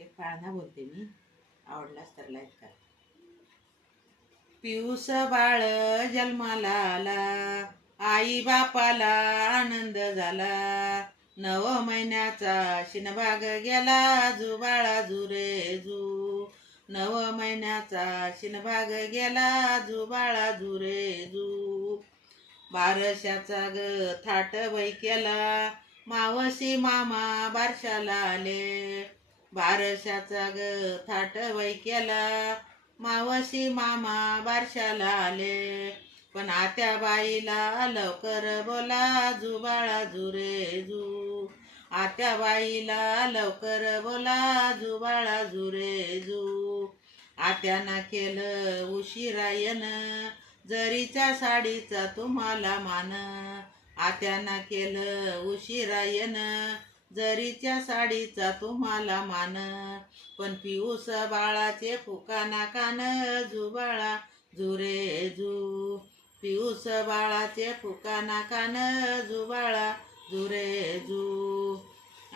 एक पाळणा बोलते मी, आवडलाच तर लाईक करा. पिऊस बाळ जन्माला आला, आई बापाला आनंद झाला. 9 महिन्याचा शिनभाग गेला, जू बाळा जू रे जू. 9 महिन्याचा शिनभाग गेला, जू बाळा जू रे जू. बारशाचा ग थाट वै केला, मावशी मामा बारशाला आले. बारशाचा ग थाट वै केला, मावशी मामा बारशाला आले. पण आत्या बाईला लवकर बोला, जू बाळा जू रे जू. आत्या बाईला लवकर बोला, जू बाळा जू रे जू. आत्यानं केलं उशिरा येणं, जरीच्या साडीचा तुम्हाला मान. आत्यानं केलं उशिरा येणं, जरीच्या साडीचा तुम्हाला मान. पण पिऊस बाळाचे फुकाना कान, जू बाळा जू रे जू. पिऊस बाळाचे फुकाना कान, जू बाळा जू रे जू.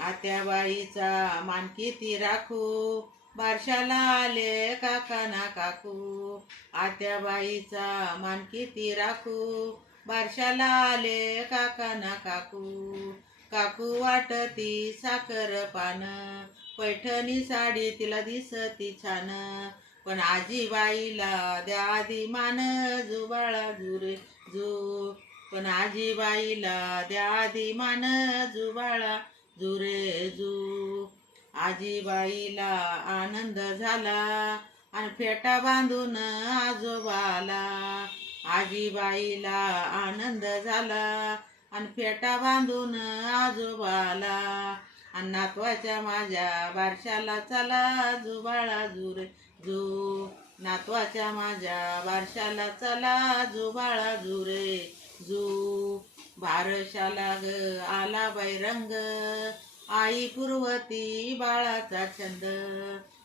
आत्याबाईचा मान किती राखू, बारशाला आले काका ना काकू. आत्याबाईचा मान किती राखू, बारशाला आले काका ना काकू. काकू वाटती साखर पान, पैठणी साडी तिला दिसती छान. पण आजीबाईला द्या आधी मान, जू बाळा जू रे जू. पण आजीबाईला द्या आधी मान, जू बाळा जू रे जू. आजीबाईला आनंद झाला, आणि फेटा बांधून आजोबाला. आजीबाईला आनंद झाला, आणि फेटा बांधून आजोबाला. आणि नातवाच्या माझ्या बारशाला चला, जू बाळा जू रे जू. नातवाच्या माझ्या बारशाला चला, जू बाळा जू रे जू. बारशाला ग आला बाई रंग, आई पुरवती बाळाचा छंद.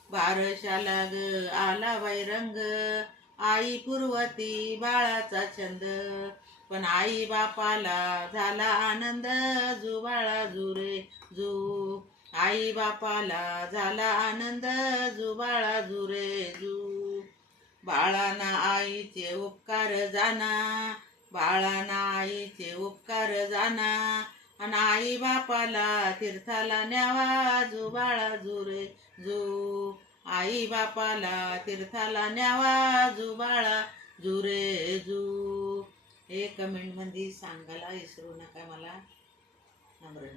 बारशाला ग आला बाई रंग, आई पुरवती बाळाचा छंद. पण आई बापाला झाला आनंद, जू बाळा जू रे जू. आई बापाला झाला आनंद, जू बाळा जू रे जू. बाळाना आईचे उपकार जाना, बाळाना आईचे उपकार जाना. आणि आई बापाला तीर्थाला न्यावा, जू बाळा जू रे जू. आई बापाला तीर्थाला न्यावा, जू बाळा जू रे जू. हे कमेंटमध्ये सांगायला विसरू नका मला. नम्र